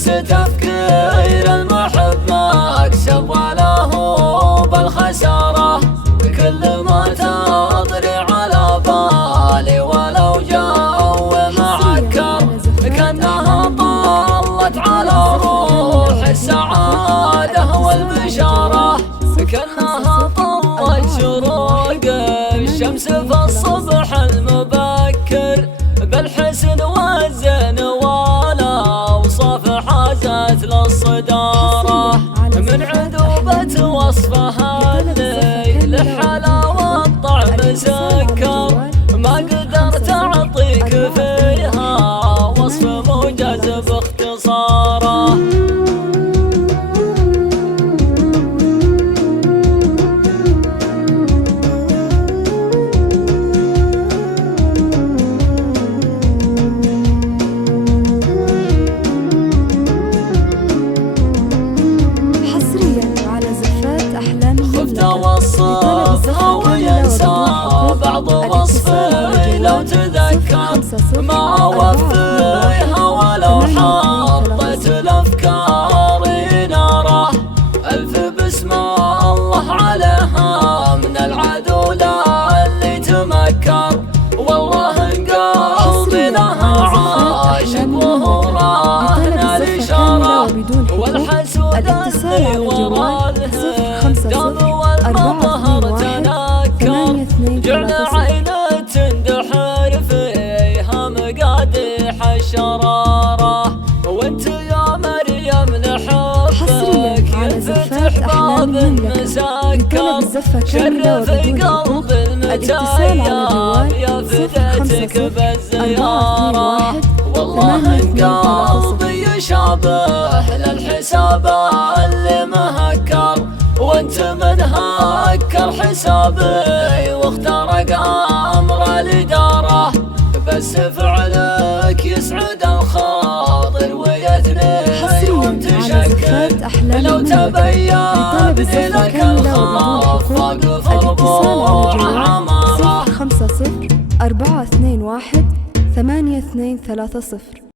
بس تفكير المحب مكسب ولا هو بالخسارة. كل ما تطري على بالي ولو جو معكر كأنها طلت على روح السعادة والبشارة. كأنها طلت شروق الشمس في الصبح المبكر بالحسن والزين والأوصاف حازت للصدارة. من عذوبة وصفها اللي لحلاوة الطعم سكر ما قدرت أعطيك فيها وصف موجز باختصاره. وصفها وينسى بعض وصفي لو تذكر ما وفيها ولو حطت الأفكار ناره. ألف بسم الله عليها من العدولة اللي تمكر. والله إن قلبي لها عاشق وهو راهن الإشارة والحسود اللي وراه والمظهر تنكر. جعل عينه تندحر فيها مقاديح الشرارة. وانت يا مريم لحبك ينفتح باب مسكر. شرف قلب المتيم يا فديتك بالزيارة. والله إن قلبي يشابه للحساب اللي مهكر. وانت من هكر حسابي واخترق امر الاداره. بس فعلك يسعد الخاطر ويثني ومتشكر. لو تبين بدينك الخوف واقف ربوع عماره. 050 421 8230.